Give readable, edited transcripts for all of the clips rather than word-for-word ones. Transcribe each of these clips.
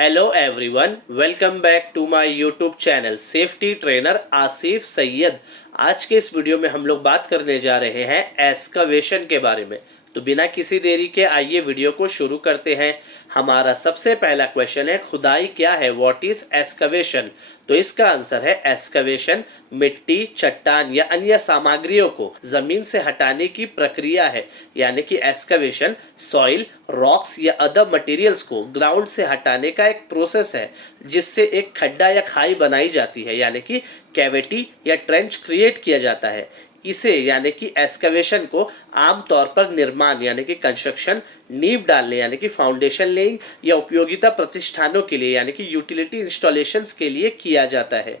Hello everyone, welcome back to my YouTube channel safety trainer Asif Syed. आज के इस video में हम लोग बात करने जा रहे हैं एक्सकवेशन के बारे में। तो बिना किसी देरी के आइए वीडियो को शुरू करते हैं। हमारा सबसे पहला क्वेश्चन है, खुदाई क्या है? What is excavation? तो इसका आंसर है एक्सकवेशन मिट्टी, चट्टान या अन्य सामग्रियों को जमीन से हटाने की प्रक्रिया है। यानी कि एक्सकवेशन सॉइल, रॉक्स या अदर मटेरियल्स को ग्राउंड से हटाने का एक प्रोसेस है जिससे एक खड्डा या खाई बनाई जाती है, यानी कि कैविटी या ट्रेंच क्रिएट किया जाता है। इसे यानी कि एक्सकवेशन को आमतौर पर निर्माण यानी कि कंस्ट्रक्शन, नींव डालने यानी कि फाउंडेशन लेइंग या उपयोगिता प्रतिष्ठानों के लिए यानी कि यूटिलिटी इंस्टॉलेशंस के लिए किया जाता है।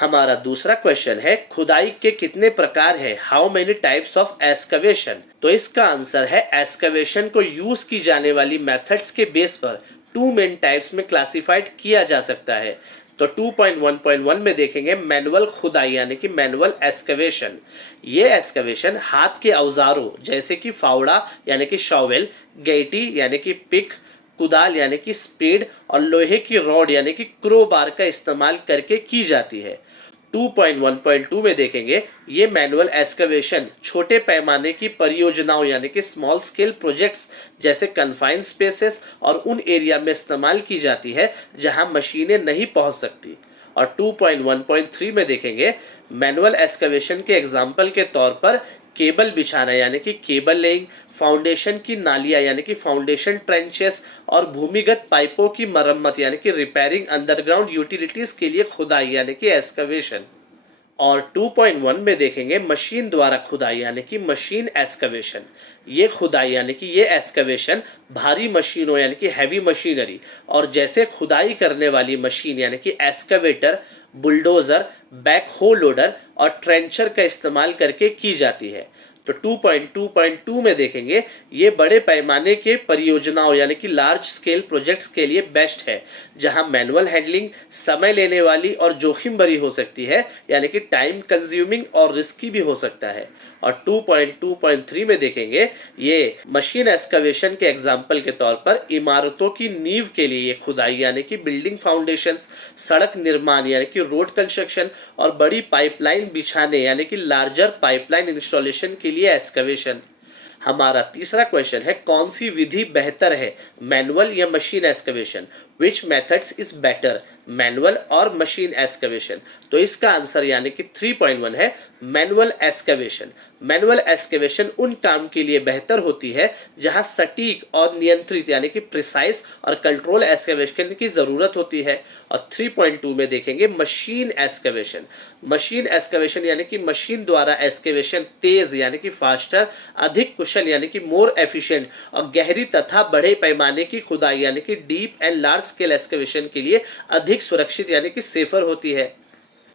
हमारा दूसरा क्वेश्चन है, खुदाई के कितने प्रकार है? How many types of excavation? तो इसका आंसर है एक्सकवेशन को यूज की जाने वाली मेथड्स के बेस पर टू मेन टाइप्स में क्लासिफाइड किया जा सकता है। तो 2.1.1 में देखेंगे मैनुअल खुदाई यानी कि मैनुअल एक्सकवेशन। ये एक्सकवेशन हाथ के औजारों जैसे कि फावड़ा यानी कि शॉवेल, गैटी यानी कि पिक, कुदाल यानी कि स्पेड और लोहे की रॉड यानी कि क्रोबार का इस्तेमाल करके की जाती है। 2.1.2 में देखेंगे ये मैनुअल एक्सकवेशन छोटे पैमाने की परियोजनाओं यानी कि स्मॉल स्केल प्रोजेक्ट्स जैसे कन्फाइंड स्पेसेस और उन एरिया में इस्तेमाल की जाती है जहां मशीनें नहीं पहुंच सकती। और 2.1.3 में देखेंगे मैनुअल एक्सकवेशन के एग्जाम्पल के तौर पर केबल बिछाना यानी कि केबल लेइंग, फाउंडेशन की नालियां यानी कि फाउंडेशन ट्रेंचेस और भूमिगत पाइपों की मरम्मत यानी कि रिपेयरिंग अंडरग्राउंड यूटिलिटीज के लिए खुदाई यानी कि एक्सकवेशन। और 2.1 में देखेंगे मशीन द्वारा खुदाई यानी कि मशीन एक्सकवेशन। ये खुदाई यानी कि ये एक्सकवेशन भारी मशीनों यानी कि हैवी मशीनरी और जैसे खुदाई करने वाली मशीन यानी कि एक्सकवेटर, बुलडोजर, बैकहो लोडर और ट्रेंचर का इस्तेमाल करके की जाती है। तो 2.2.2 में देखेंगे ये बड़े पैमाने के परियोजनाओं यानी कि लार्ज स्केल प्रोजेक्ट्स के लिए बेस्ट है जहां मैनुअल हैंडलिंग समय लेने वाली और जोखिम भरी हो सकती है यानी कि टाइम कंज्यूमिंग और रिस्की भी हो सकता है। और 2.2.3 में देखेंगे ये मशीन एक्सकवेशन के एग्जाम्पल के तौर पर इमारतों की नींव के लिए ये खुदाई यानी कि बिल्डिंग फाउंडेशंस, सड़क निर्माण यानी कि रोड कंस्ट्रक्शन और बड़ी पाइपलाइन बिछाने यानी कि लार्जर पाइपलाइन इंस्टॉलेशन के लिए एक्सकवेशन। हमारा तीसरा क्वेश्चन है, कौन सी विधि बेहतर है, मैनुअल या machine excavation? Which methods is better, manual और मशीन एक्सकवेशन? तो इसका आंसर यानी कि 3.1 है मैनुअल एक्सकवेशन। मैनुअल एक्सकवेशन उन काम के लिए बेहतर होती है जहां सटीक और नियंत्रित यानी कि प्रिसाइज और कंट्रोल एक्सकवेशन की जरूरत होती है। और 3.2 में देखेंगे मशीन एक्सकवेशन। मशीन एक्सकवेशन यानी कि मशीन द्वारा एक्सकवेशन तेज यानी कि फास्टर, अधिक कुशल यानी कि मोर एफिशिएंट और गहरी तथा बड़े पैमाने की खुदाई यानी कि deep and large scale excavation के लिए अधिक सुरक्षित यानी कि सेफर होती है।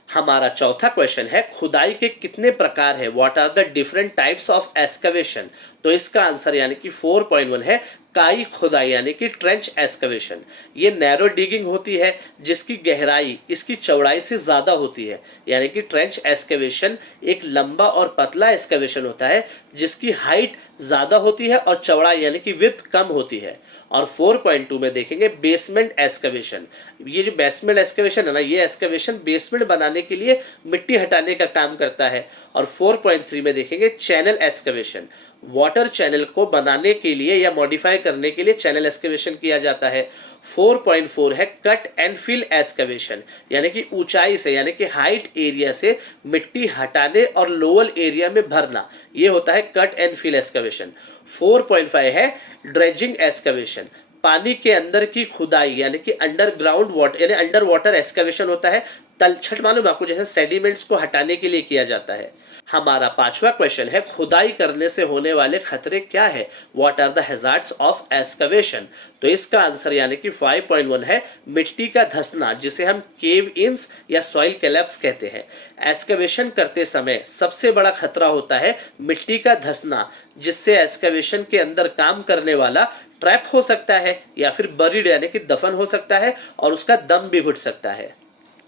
हमारा चौथा क्वेश्चन है, खुदाई के कितने प्रकार है? What are the different types of excavation? तो इसका आंसर यानी कि 4.1 है काई खुदाई यानी कि ट्रेंच एक्सकवेशन। ये नैरो डिगिंग होती है जिसकी गहराई इसकी चौड़ाई से ज्यादा होती है, यानी कि ट्रेंच एक्सकवेशन एक लंबा और पतला एक्सकवेशन होता है जिसकी हाइट ज्यादा होती है और चौड़ाई यानी कि विड्थ कम होती है। और 4.2 में देखेंगे बेसमेंट एक्सकवेशन। ये जो बेसमेंट एक्सकवेशन है ना, ये एक्सकवेशन बेसमेंट बनाने के लिए मिट्टी हटाने का काम करता है। और 4.3 में देखेंगे चैनल एक्सकवेशन। वाटर चैनल को बनाने के लिए या मॉडिफाई करने के लिए चैनल एक्सकवेशन किया जाता है। 4.4 है कट एंड फिल एक्सकवेशन, यानी कि ऊंचाई से यानी कि हाइट एरिया से मिट्टी हटाने और लोअर एरिया में भरना, ये होता है कट एंड फिल एक्सकवेशन। 4.5 है ड्रेजिंग एक्सकवेशन। पानी के अंदर की खुदाई यानी कि अंडरग्राउंड वाटर यानी अंडर वाटर एक्सकवेशन होता है। तलछट मालूम आपको, जैसे सेडिमेंट्स को हटाने के लिए किया जाता है। हमारा पांचवा क्वेश्चन है, खुदाई करने से होने वाले खतरे क्या है? What are the hazards of excavation? तो इसका आंसर यानी कि 5.1 है मिट्टी का धंसना, जिसे हम केव इन्स या सॉइल कोलैप्स कहते हैं। एक्सकवेशन करते समय सबसे बड़ा खतरा होता है मिट्टी का धंसना, जिससे एक्सकवेशन के अंदर काम करने वाला ट्रैप हो सकता है या फिर बरीड यानी कि दफन हो सकता है और उसका दम भी घुट सकता है।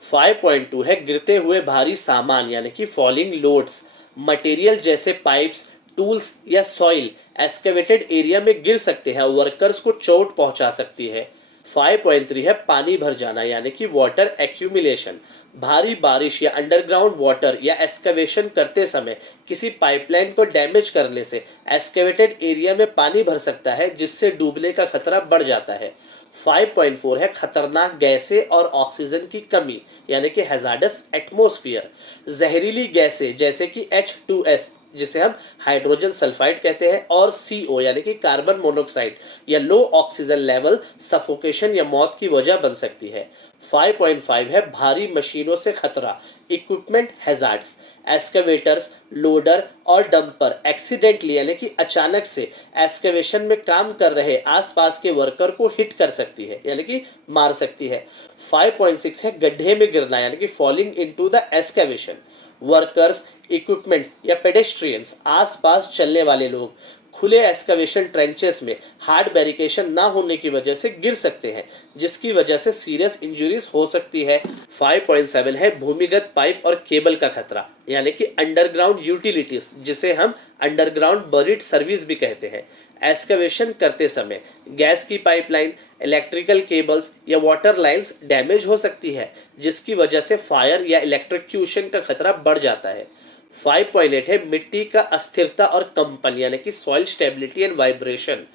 5.2 है गिरते हुए भारी सामान यानी कि फॉलिंग लोड्स। मटेरियल जैसे पाइप्स, टूल्स या सॉइल एक्सकेवेटेड एरिया में गिर सकते हैं, वर्कर्स को चोट पहुंचा सकती है। 5.3 है पानी भर जाना यानी कि वाटर एक्यूमुलेशन। भारी बारिश या अंडरग्राउंड वाटर या एक्सकवेशन करते समय किसी पाइपलाइन को डैमेज करने से एक्सकेवेटेड एरिया में पानी भर सकता है, जिससे डूबने का खतरा बढ़ जाता है। 5.4 है खतरनाक गैसें और ऑक्सीजन की कमी यानी कि हैजार्डस एटमॉस्फेयर। जहरीली गैसें जैसे कि H2S, जिसे हम हाइड्रोजन सल्फाइड कहते हैं, और CO यानी कि कार्बन मोनोऑक्साइड या लो ऑक्सीजन लेवल सफोकेशन या मौत की वजह बन सकती है। 5.5 है भारी मशीनों से खतरा, इक्विपमेंट हैजार्ड्स। एक्सकवेटर्स, लोडर और डंपर एक्सीडेंटली यानी कि अचानक से एक्सकवेशन में काम कर रहे आसपास के वर्कर को हिट कर सकती है यानी कि मार सकती है। 5.6 है गड्ढे में गिरना यानी कि falling into the excavation. Workers, equipment या पेडेस्ट्रियंस, आसपास चलने वाले लोग खुले एक्सकवेशन ट्रेंचेस में हार्ड बैरिकेशन ना होने की वजह से गिर सकते हैं, जिसकी वजह से सीरियस इंजरीज हो सकती है। 5.7 है भूमिगत पाइप और केबल का खतरा यानी कि अंडरग्राउंड यूटिलिटीज, जिसे हम अंडरग्राउंड बरीड सर्विस भी कहते हैं। एक्सकवेशन करते समय गैस की पाइपलाइन, इलेक्ट्रिकल केबल्स या वाटर लाइंस डैमेज हो सकती है, जिसकी वजह से फायर या इलेक्ट्रोक्यूशन का खतरा बढ़ जाता है। 5.8 है मिट्टी का अस्थिरता और कंपन यानी कि soil stability and vibration.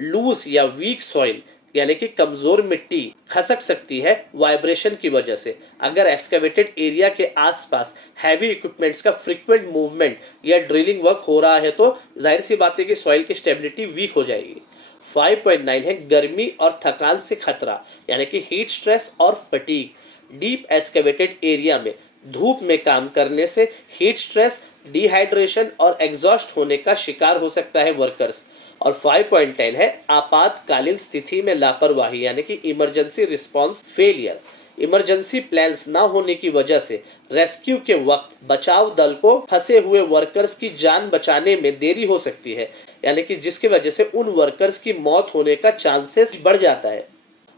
Loose या वीक सॉइल यानी कि कमजोर मिट्टी खसक सकती है वाइब्रेशन की वजह से। अगर एक्सकेवेटेड एरिया के आसपास हैवी इक्विपमेंट्स का फ्रीक्वेंट मूवमेंट या ड्रिलिंग वर्क हो रहा है तो जाहिर सी बात है कि सॉइल की स्टेबिलिटी वीक हो जाएगी। 5.9 है गर्मी और थकान से खतरा यानी कि हीट स्ट्रेस और फटीग। डीप एक्सकेवेटेड एरिया में धूप में काम करने से हीट स्ट्रेस, डिहाइड्रेशन और एग्जॉस्ट होने का शिकार हो सकता है वर्कर्स। और 5.10 है आपातकालीन स्थिति में लापरवाही यानी कि emergency response failure. Emergency plans ना होने की वजह से रेस्क्यू के वक्त बचाव दल को फंसे हुए वर्कर्स की जान बचाने में देरी हो सकती है यानी कि जिसकी वजह से उन वर्कर्स की मौत होने का चांसेस बढ़ जाता है।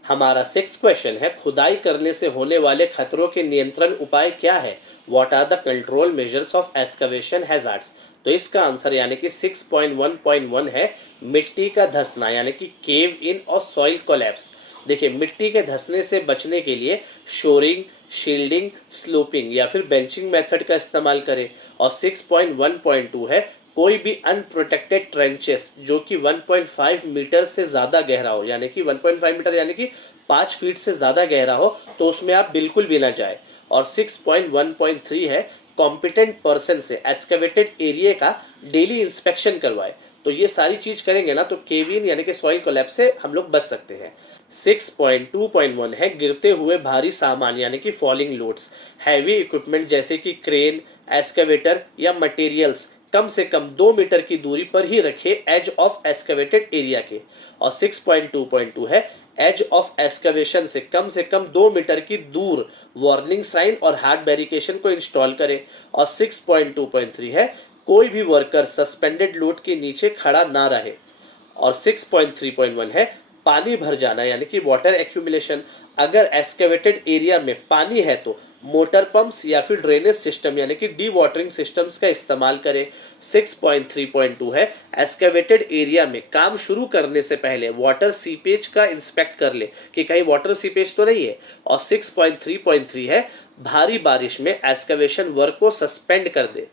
हमारा 6th क्वेश्चन है खुदाई करने से होने वाले खतरों के नियंत्रण उपाय क्या है? What are the control measures of excavation hazards? तो इसका आंसर यानी कि 6.1.1 है मिट्टी का धंसना यानी कि केव इन और सॉइल कोलैप्स। देखिए, मिट्टी के धंसने से बचने के लिए शोरिंग, शील्डिंग, स्लोपिंग या फिर बेंचिंग मेथड का इस्तेमाल करें। और 6.1.2 है कोई भी अनप्रोटेक्टेड ट्रेंचेस जो कि 1.5 मीटर से ज़्यादा गहरा हो यानी कि 1.5 मीटर यानी कि 5 फीट से ज़्यादा गहरा हो तो उसमें आप बिल्कुल भी ना जाए। और 6.1.3 है कॉम्पिटेंट पर्सन से एक्सकेवेटेड एरिया का डेली इंस्पेक्शन करवाए। तो ये सारी चीज़ करेंगे ना तो केविन यानी कि सॉइल कोलैप्स से हम लोग बच सकते हैं। 6.2.1 है गिरते हुए भारी सामान यानी कि फॉलिंग लोड्स। हैवी इक्विपमेंट जैसे कि क्रेन, एक्सकेवेटर या मटेरियल्स कम से कम 2 मीटर की दूरी पर ही रखे एज ऑफ एक्सकेवेटेड एरिया के। और 6.2.2 है एज ऑफ एक्सकवेशन से कम 2 मीटर की दूर वार्निंग साइन और हार्ड बैरिकेशन को इंस्टॉल करें। और 6.2.3 है कोई भी वर्कर सस्पेंडेड लोड के नीचे खड़ा ना रहे। और 6.3.1 है पानी भर जाना यानी कि वाटर एक्यूमुलेशन। अगर एक्सकेवेटेड एरिया में पानी है तो मोटर पंप्स या फिर ड्रेनेज सिस्टम यानी कि डी वाटरिंग सिस्टम्स का इस्तेमाल करें। 6.3.2 है एक्सकेवेटेड एरिया में काम शुरू करने से पहले वाटर सीपेज का इंस्पेक्ट कर ले कि कहीं वाटर सीपेज तो नहीं है। और 6.3.3 है भारी बारिश में एक्सकेवेशन वर्क को सस्पेंड कर दे।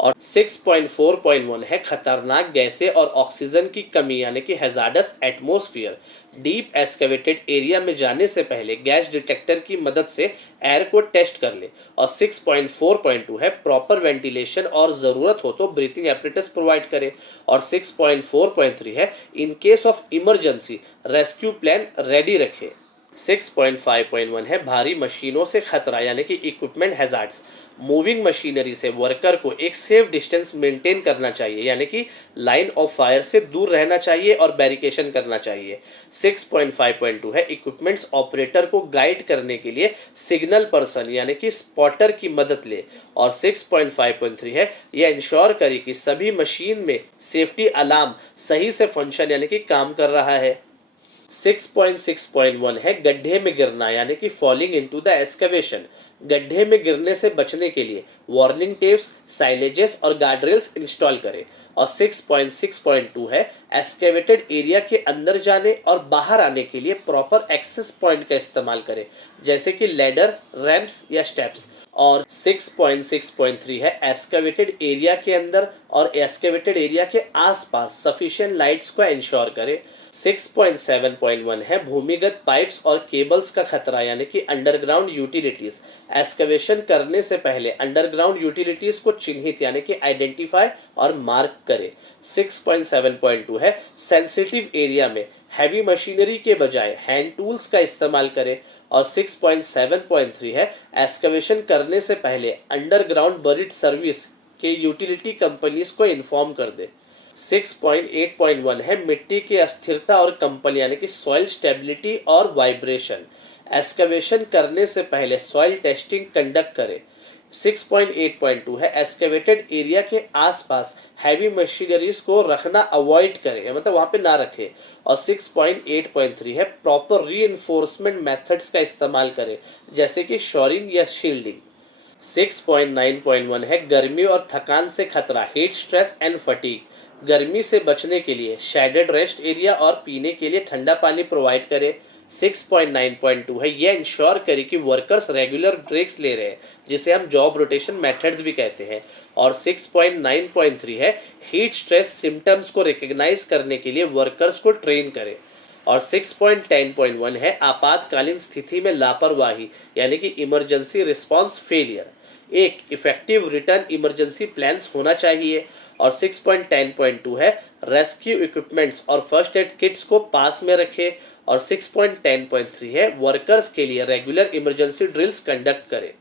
और 6.4.1 है खतरनाक गैसें और ऑक्सीजन की कमी यानी कि hazards atmosphere. Deep excavated area में जाने से पहले गैस डिटेक्टर की मदद से एयर को टेस्ट कर ले। और 6.4.2 है प्रॉपर वेंटिलेशन और ज़रूरत हो तो ब्रीथिंग एपरेटस प्रोवाइड करें। और 6.4.3 है in case of emergency rescue plan ready रखें। 6.5.1 है भारी मशीनों से खतरा यानी कि इक्विपमेंट हैजार्ड्स। मूविंग मशीनरी से वर्कर को एक सेफ डिस्टेंस मेंटेन करना चाहिए यानी कि लाइन ऑफ फायर से दूर रहना चाहिए और बैरिकेशन करना चाहिए। 6.5.2 है इक्विपमेंट्स ऑपरेटर को गाइड करने के लिए सिग्नल पर्सन यानी कि स्पॉटर की मदद ले। और 6.5.3 है यह इंश्योर करे कि सभी मशीन में सेफ्टी अलार्म सही से फंक्शन यानी कि काम कर रहा है। 6.6.1 है गड्ढे में गिरना यानी कि फॉलिंग इनटू द एक्सकवेशन। गड्ढे में गिरने से बचने के लिए वार्निंग टेप्स, साइलेजेस और गार्डरेल्स इंस्टॉल करें। और 6.6.2 है एक्सकेवेटेड एरिया के अंदर जाने और बाहर आने के लिए प्रॉपर एक्सेस पॉइंट का इस्तेमाल करें, जैसे कि लैडर, रैम्प्स या स्टेप्स। और 6.6.3 है एक्सकेवेटेड एरिया के अंदर और एक्सकेवेटेड एरिया के आसपास सफिशिएंट लाइट्स को इंश्योर करें। 6.7.1 है भूमिगत पाइप्स और केबल्स का खतरा, यानी कि अंडरग्राउंड यूटिलिटीज। एक्सकवेशन करने से पहले अंडरग्राउंड यूटिलिटीज को चिन्हित यानी कि आइडेंटिफाई और मार्क करें। 6.7.2 है सेंसिटिव एरिया में हैवी मशीनरी के बजाय हैंड टूल्स का इस्तेमाल करें। और 6.7.3 है एक्सकवेशन करने से पहले अंडरग्राउंड बरीड सर्विस के यूटिलिटी कंपनीज को इन्फॉर्म कर दे। 6.8.1 है मिट्टी की अस्थिरता और कंपन यानी कि सॉइल स्टेबिलिटी और वाइब्रेशन। एक्सकवेशन करने से पहले सॉइल टेस्टिंग कंडक्ट करें। 6.8.2 है एक्सकेवेटेड एरिया के आसपास हैवी मशीनरीज को रखना अवॉइड करें, मतलब वहां पे ना रखें। और 6.8.3 है प्रॉपर रीइंफोर्समेंट मेथड्स का इस्तेमाल करें, जैसे कि शोरिंग या शील्डिंग। 6.9.1 है गर्मी और थकान से खतरा, हीट स्ट्रेस एंड फटीग। गर्मी से बचने के लिए शेडेड रेस्ट एरिया और पीने के लिए ठंडा पानी प्रोवाइड करें। 6.9.2 है ये इंश्योर करें कि वर्कर्स रेगुलर ब्रेक्स ले रहे हैं, जिसे हम जॉब रोटेशन मेथड्स भी कहते हैं। और 6.9.3 है हीट स्ट्रेस सिम्टम्स को रिकग्नाइज करने के लिए वर्कर्स को ट्रेन करें। और 6.10.1 है आपातकालीन स्थिति में लापरवाही यानी कि इमरजेंसी रिस्पांस फेलियर। एक इफेक्टिव रिटर्न इमरजेंसी प्लान्स होना चाहिए। और 6.10.2 है रेस्क्यू इक्विपमेंट्स और फर्स्ट एड किट्स को पास में रखें। और 6.10.3 है वर्कर्स के लिए रेगुलर इमरजेंसी ड्रिल्स कंडक्ट करें।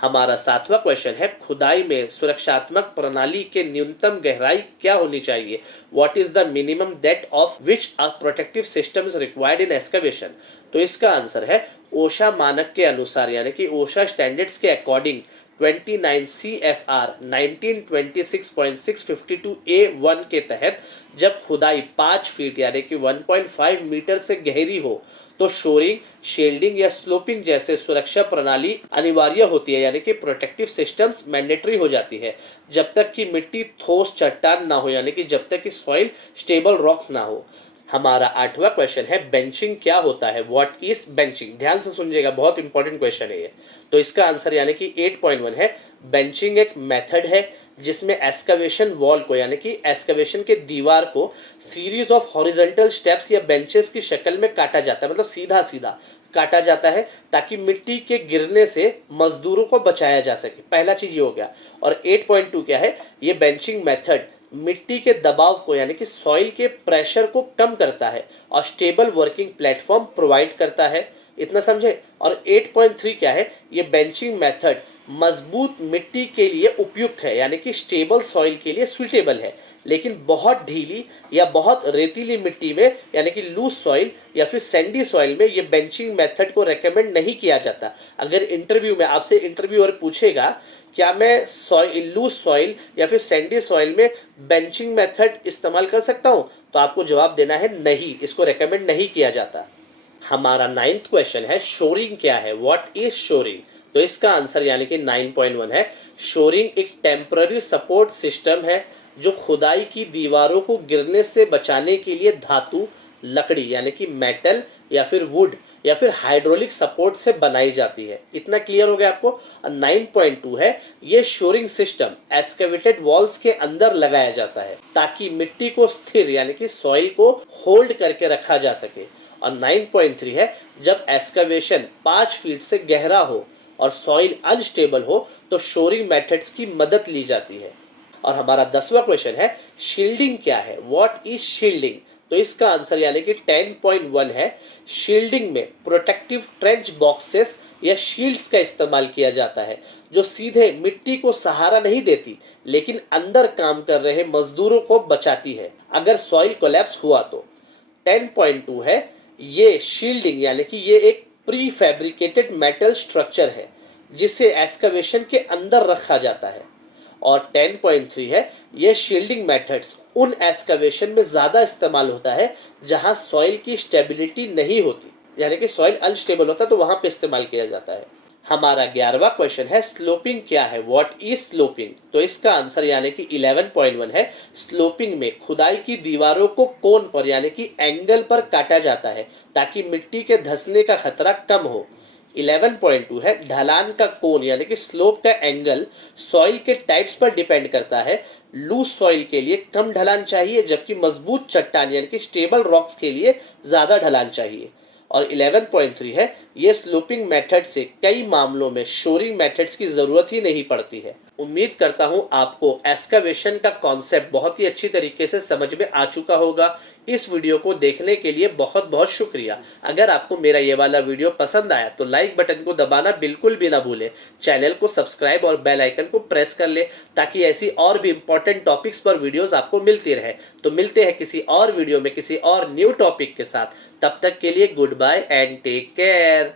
हमारा 7वां क्वेश्चन है खुदाई में सुरक्षात्मक प्रणाली के न्यूनतम गहराई क्या होनी चाहिए। What is the minimum depth of which a protective system is required in excavation. तो इसका आंसर है ओशा मानक के अनुसार यानी कि ओशा स्टैंडर्ड्स के अकॉर्डिंग 29 CFR 1926.652A1 के तहत जब खुदाई 5 फीट यानी कि 1.5 मीटर से गहरी हो तो शोरिंग, शील्डिंग या स्लोपिंग जैसे सुरक्षा प्रणाली अनिवार्य होती है, यानी कि प्रोटेक्टिव सिस्टम्स मैंडेटरी हो जाती है, जब तक कि मिट्टी ठोस चट्टान ना हो यानी कि जब तक कि सॉइल स्टेबल रॉक्स ना हो। हमारा 8वां क्वेश्चन है बेंचिंग क्या होता है। What is benching. ध्यान से सुनिएगा, बहुत इंपॉर्टेंट क्वेश्चन है ये। तो इसका आंसर यानी कि 8.1 है बेंचिंग एक मेथड है जिसमें एक्सकवेशन वॉल को यानी कि एक्सकवेशन के दीवार को सीरीज ऑफ हॉरिजॉन्टल स्टेप्स या बेंचेस की शक्ल में काटा जाता है, मतलब सीधा सीधा काटा जाता है ताकि मिट्टी के गिरने से मजदूरों को बचाया जा सके। पहला चीज ये हो गया। और 8.2 क्या है, ये बेंचिंग मेथड मिट्टी के दबाव को यानी कि सॉइल के प्रेशर को कम करता है और स्टेबल वर्किंग प्लेटफॉर्म प्रोवाइड करता है। इतना समझे। और 8.3 क्या है, ये बेंचिंग मेथड मजबूत मिट्टी के लिए उपयुक्त है यानी कि स्टेबल सॉइल के लिए सुइटेबल है, लेकिन बहुत ढीली या बहुत रेतीली मिट्टी में यानी कि लूज सॉइल या फिर सैंडी सॉइल में ये बेंचिंग मेथड को रेकमेंड नहीं किया जाता। अगर इंटरव्यू में आपसे इंटरव्यूअर पूछेगा क्या मैं सॉइल लूज सॉइल या फिर सैंडी सॉइल में बेंचिंग मेथड इस्तेमाल कर सकता हूं, तो आपको जवाब देना है नहीं, इसको रेकमेंड नहीं किया जाता। हमारा 9th क्वेश्चन है शोरिंग क्या है। What is shoring. तो इसका आंसर यानी कि 9.1 है शोरिंग एक टेम्पररी सपोर्ट सिस्टम है जो खुदाई की दीवारों को गिरने से बचाने के लिए धातु, लकड़ी यानी कि मेटल या फिर वुड या फिर हाइड्रोलिक सपोर्ट से बनाई जाती है। इतना क्लियर हो गया आपको। 9.2 है ये शोरिंग सिस्टम एक्सकेवेटेड वॉल्स के अंदर लगाया जाता है ताकि मिट्टी को स्थिर यानी कि सॉइल को होल्ड करके रखा जा सके। और 9.3 है जब एक्सकवेशन 5 फीट से गहरा हो और सॉइल अनस्टेबल हो तो शोरिंग मेथड्स की मदद ली जाती है। और हमारा 10वां क्वेश्चन है शील्डिंग क्या है। What is shielding. तो इसका आंसर यानी कि 10.1 है शील्डिंग में प्रोटेक्टिव ट्रेंच बॉक्सेस या शील्ड्स का इस्तेमाल किया जाता है जो सीधे मिट्टी को सहारा नहीं देती लेकिन अंदर काम कर रहे मजदूरों को बचाती है अगर सॉइल कोलैप्स हुआ तो। 10.2 है ये शील्डिंग यानी कि ये एक प्री फैब्रिकेटेड मेटल स्ट्रक्चर है जिसे एक्सकवेशन के अंदर रखा जाता है। और 10.3 है ये शील्डिंग मेथड्स उन एक्सकवेशन में ज़्यादा इस्तेमाल होता है जहां सॉइल की स्टेबिलिटी नहीं होती यानी कि सॉइल अनस्टेबल होता है तो वहां पे इस्तेमाल किया जाता है। हमारा 11वां क्वेश्चन है स्लोपिंग क्या है, व्हाट इज स्लोपिंग। तो इसका आंसर यानी कि 11.1 है, स्लोपिंग में खुदाई की दीवारों को कोण पर यानी कि एंगल पर काटा जाता है ताकि मिट्टी के धंसने का खतरा कम हो। 11.2 है, ढलान का कोण यानी कि स्लोप का एंगल सॉइल के टाइप्स पर डिपेंड करता है। लूज सॉइल के लिए कम ढलान चाहिए, जबकि मजबूत चट्टान यानी कि स्टेबल रॉक्स के लिए ज्यादा ढलान चाहिए। और 11.3 है, ये स्लोपिंग मेथड से कई मामलों में शोरिंग मेथड्स की जरूरत ही नहीं पड़ती है। उम्मीद करता हूं आपको एक्सकवेशन का कॉन्सेप्ट बहुत ही अच्छी तरीके से समझ में आ चुका होगा। इस वीडियो को देखने के लिए बहुत बहुत शुक्रिया। अगर आपको मेरा ये वाला वीडियो पसंद आया तो लाइक बटन को दबाना बिल्कुल भी ना भूलें। चैनल को सब्सक्राइब और बेल आइकन को प्रेस कर ले ताकि ऐसी और भी इंपॉर्टेंट टॉपिक्स पर वीडियोस आपको मिलती रहे। तो मिलते हैं किसी और वीडियो में किसी और न्यू टॉपिक के साथ। तब तक के लिए goodbye and take care.